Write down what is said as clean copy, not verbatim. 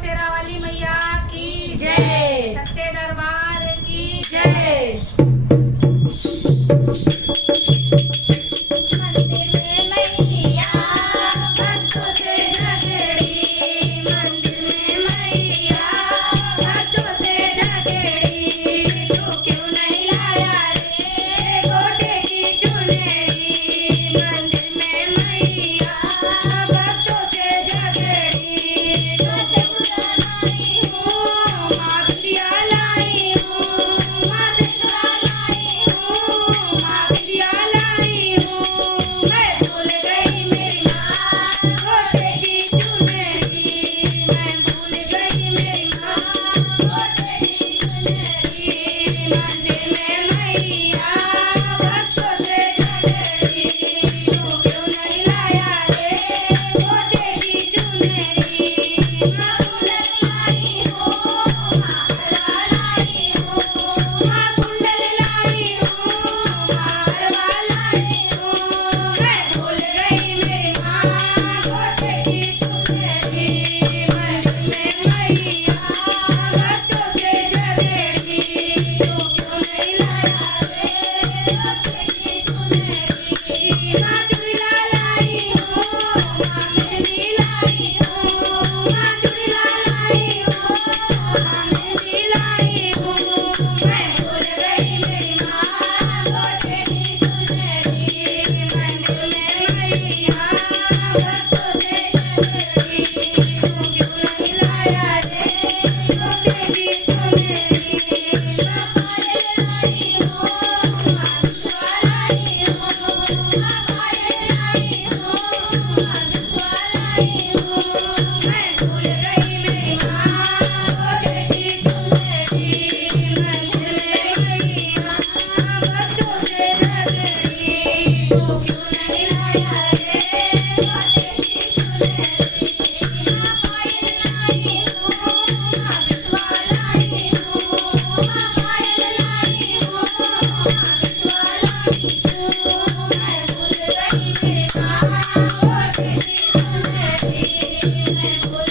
शेरावाली मैया की जय, सच्चे दरबार की जय। मंदिर में मैया भक्तों से झगड़ी, मंदिर में मैया भक्तों से झगड़ी, तू क्यों नहीं लाया रे गोटे की चुनरी। मंदिर में मैया भक्तों से झगड़ी, तो त्रिपुरा लाई हूँ, माँ बिटिया लाई हूँ, माँ त्रिपुरा लाई हूँ, माँ बिटिया लाई हूँ। मैं भूल गई मेरी माँ गोटे की चुनरी, मैं भूल गई मेरी माँ गोटे की चुनरी। मंदिर में मैया भक्तों से झगड़ी, तू क्यों नहीं लाया रे गोटे की चुनरी। माँ कुंडल लाई हूँ, माँ हरवा लाई हूँ, माँ कुंडल लाई हूँ, माँ हरवा लाई हूँ। मैं भूल गई मेरी माँ गोटे की चुनरी, मंदिर में मैया भक्तों से झगड़ी, तू क्यों नहीं लाया रे गोटे की चुनरी। माँ चुड़िला लाई हूँ, माँ मेहंदी लाई हूँ, माँ चुड़िला लाई हूँ, माँ मेहंदी लाई हूँ। मैं भूल गई मेरी माँ गोटे की चुनरी, मंदिर में मैया भक्तों से झगड़ी, तू क्यों नहीं लाया रे गोटे की चुनरी। माँ पायल लाई हूँ, माँ बिछुआ लाई हूँ, माँ पायल लाई हूँ, माँ बिछुआ लाई हूँ। मैं भूल गई मेरी माँ गोटे की चुनरी, मंदिर में मैया भक्तों से झगड़ी, तू क्यों नहीं लाया रे गोटे की चुनरी। माँ पायल लाई हूँ, माँ बिछुआ लाई हूँ, माँ पायल लाई हूँ, माँ बिछुआ लाई हूँ। मैं भूल गई मेरी माँ गोटे की चुनरी, मैं भूल